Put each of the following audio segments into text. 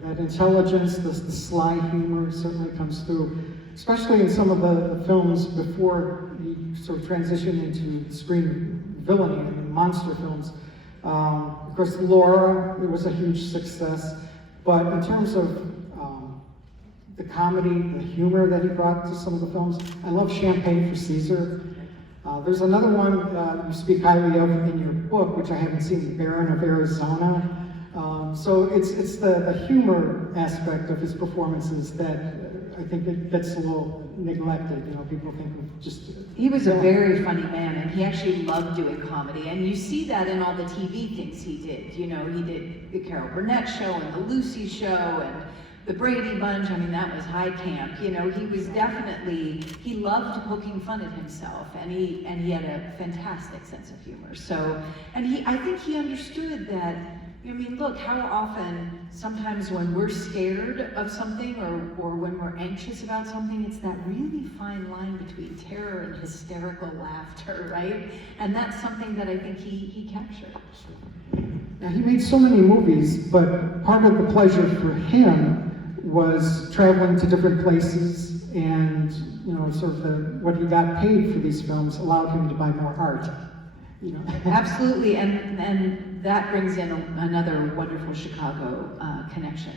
That intelligence, the sly humor certainly comes through, especially in some of the films before he sort of transitioned into screen villainy and monster films. Of course, Laura, it was a huge success, but in terms of the comedy, the humor that he brought to some of the films, I love Champagne for Caesar. There's another one you speak highly of in your book, which I haven't seen, Baron of Arizona. So it's the humor aspect of his performances that I think it gets a little neglected. You know, people think of just... He was a very funny man, and he actually loved doing comedy, and you see that in all the TV things he did. You know, he did the Carol Burnett Show and the Lucy Show and the Brady Bunch. I mean, that was high camp. You know, he was definitely, he loved poking fun at himself, and he had a fantastic sense of humor. So, and I think he understood that. I mean, look, how often, sometimes when we're scared of something or when we're anxious about something, it's that really fine line between terror and hysterical laughter, right? And that's something that I think he captured. Now, he made so many movies, but part of the pleasure for him was traveling to different places, and, you know, sort of what he got paid for these films allowed him to buy more art. You know. Absolutely, and that brings in another wonderful Chicago connection.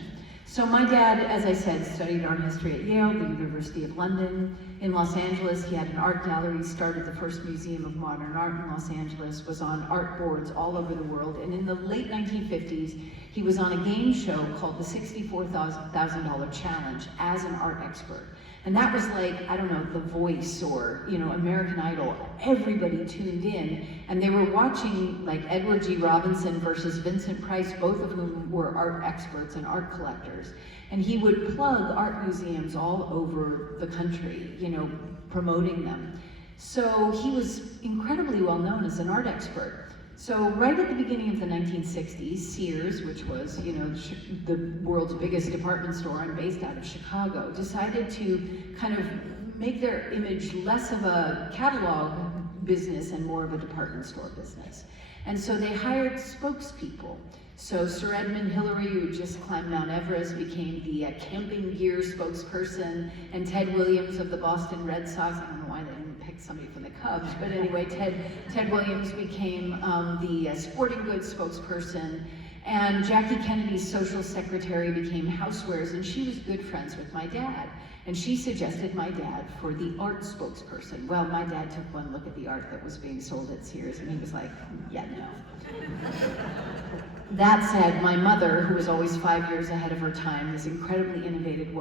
So my dad, as I said, studied art history at Yale, the University of London. In Los Angeles, he had an art gallery, started the first museum of modern art in Los Angeles, was on art boards all over the world, and in the late 1950s, he was on a game show called the $64,000 Challenge as an art expert. And that was like, I don't know, The Voice or, you know, American Idol. Everybody tuned in, and they were watching like Edward G. Robinson versus Vincent Price, both of whom were art experts and art collectors. And he would plug art museums all over the country, you know, promoting them. So he was incredibly well known as an art expert. So right at the beginning of the 1960s, Sears, which was, you know, the world's biggest department store and based out of Chicago, decided to kind of make their image less of a catalog business and more of a department store business. And so they hired spokespeople. So Sir Edmund Hillary, who just climbed Mount Everest, became the camping gear spokesperson, and Ted Williams of the Boston Red Sox, I don't know why they didn't pick somebody from the Cubs, but anyway, Ted Williams became the sporting goods spokesperson, and Jackie Kennedy's social secretary became housewares, and she was good friends with my dad. And she suggested my dad for the art spokesperson. Well, my dad took one look at the art that was being sold at Sears, and he was like, yeah, no. That said, my mother, who was always 5 years ahead of her time, this incredibly innovative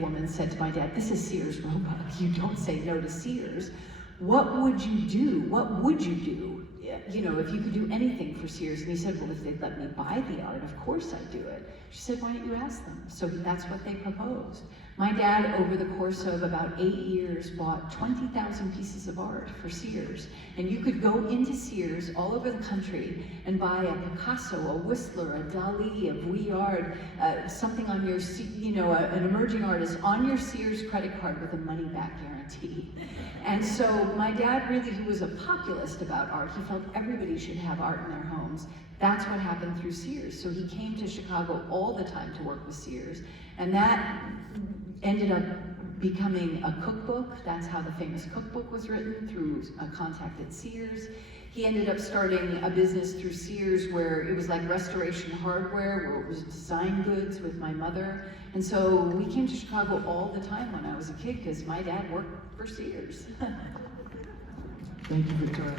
woman, said to my dad, this is Sears Roebuck. You don't say no to Sears. What would you do? What would you do? You know, if you could do anything for Sears? And he said, well, if they'd let me buy the art, of course I'd do it. She said, why don't you ask them? So that's what they proposed. My dad, over the course of about 8 years, bought 20,000 pieces of art for Sears. And you could go into Sears all over the country and buy a Picasso, a Whistler, a Dali, a Vuillard, something on your, you know, an emerging artist on your Sears credit card with a money-back guarantee. And so my dad really, who was a populist about art, he felt everybody should have art in their homes. That's what happened through Sears. So he came to Chicago all the time to work with Sears. And that ended up becoming a cookbook. That's how the famous cookbook was written, through a contact at Sears. He ended up starting a business through Sears where it was like restoration hardware, where it was design goods with my mother. And so we came to Chicago all the time when I was a kid because my dad worked for Sears. Thank you, Victoria.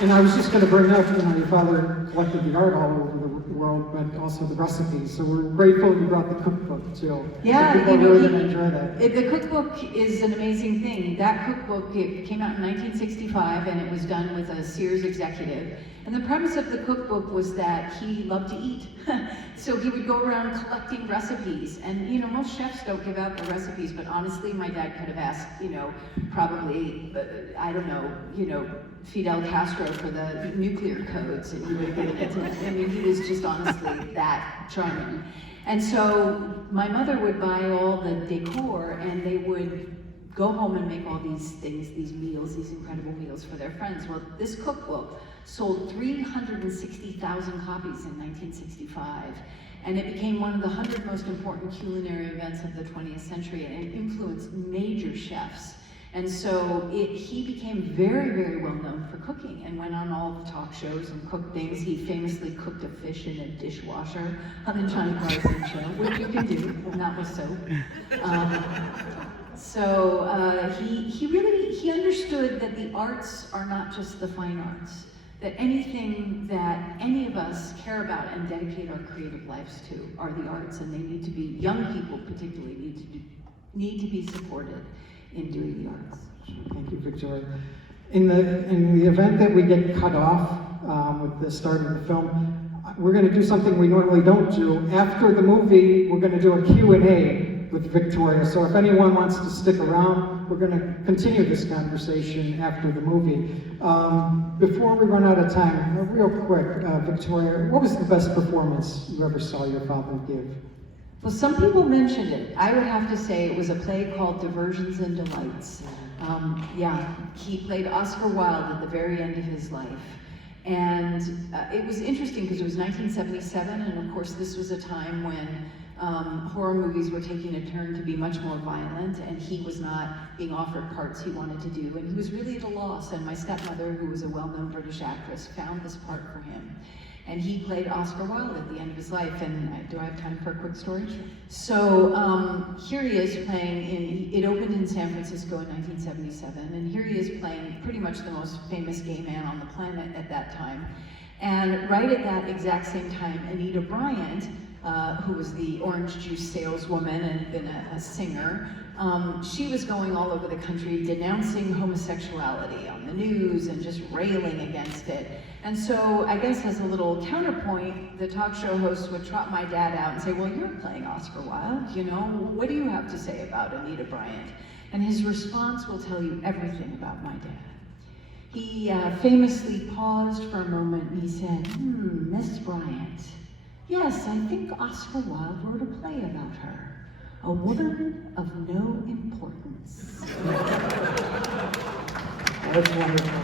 And I was just going to bring up, you know, your father collected the art all over the world, but also the recipes. So we're grateful you brought the cookbook too. Yeah, people are really going to enjoy that. The cookbook is an amazing thing. That cookbook, it came out in 1965, and it was done with a Sears executive. And the premise of the cookbook was that he loved to eat. So he would go around collecting recipes. And, you know, most chefs don't give out the recipes, but honestly, my dad could have asked, you know, probably, I don't know, you know, Fidel Castro for the nuclear codes, and he would have given it to him. I mean, he was just honestly that charming. And so my mother would buy all the decor, and they would go home and make all these things, these meals, these incredible meals for their friends. Well, this cookbook sold 360,000 copies in 1965. And it became one of the 100 most important culinary events of the 20th century, and it influenced major chefs. And so he became very, very well known for cooking and went on all the talk shows and cooked things. He famously cooked a fish in a dishwasher on the Johnny Carson show, which you can do, not with soap. He understood that the arts are not just the fine arts, that anything that any of us care about and dedicate our creative lives to are the arts, and they need to be, young people particularly, need to be supported in doing the arts. Thank you, Victoria. In the event that we get cut off with the start of the film, we're going to do something we normally don't do. After the movie, we're going to do a Q&A with Victoria. So if anyone wants to stick around, we're going to continue this conversation after the movie. Before we run out of time, real quick, Victoria, what was the best performance you ever saw your father give? Well, some people mentioned it. I would have to say it was a play called Diversions and Delights. He played Oscar Wilde at the very end of his life. And it was interesting because it was 1977, and of course this was a time when horror movies were taking a turn to be much more violent, and he was not being offered parts he wanted to do, and he was really at a loss. And my stepmother, who was a well-known British actress, found this part for him. And he played Oscar Wilde at the end of his life. And do I have time for a quick story? So here he is playing it opened in San Francisco in 1977, and here he is playing pretty much the most famous gay man on the planet at that time. And right at that exact same time, Anita Bryant, who was the orange juice saleswoman and had been a singer, she was going all over the country denouncing homosexuality on the news and just railing against it. And so I guess as a little counterpoint, the talk show host would trot my dad out and say, well, you're playing Oscar Wilde, you know, what do you have to say about Anita Bryant? And his response will tell you everything about my dad. He famously paused for a moment and he said, Miss Bryant, yes, I think Oscar Wilde wrote a play about her, a woman of no importance. That's wonderful.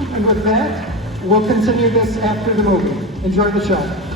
And with that, we'll continue this after the movie. Enjoy the show.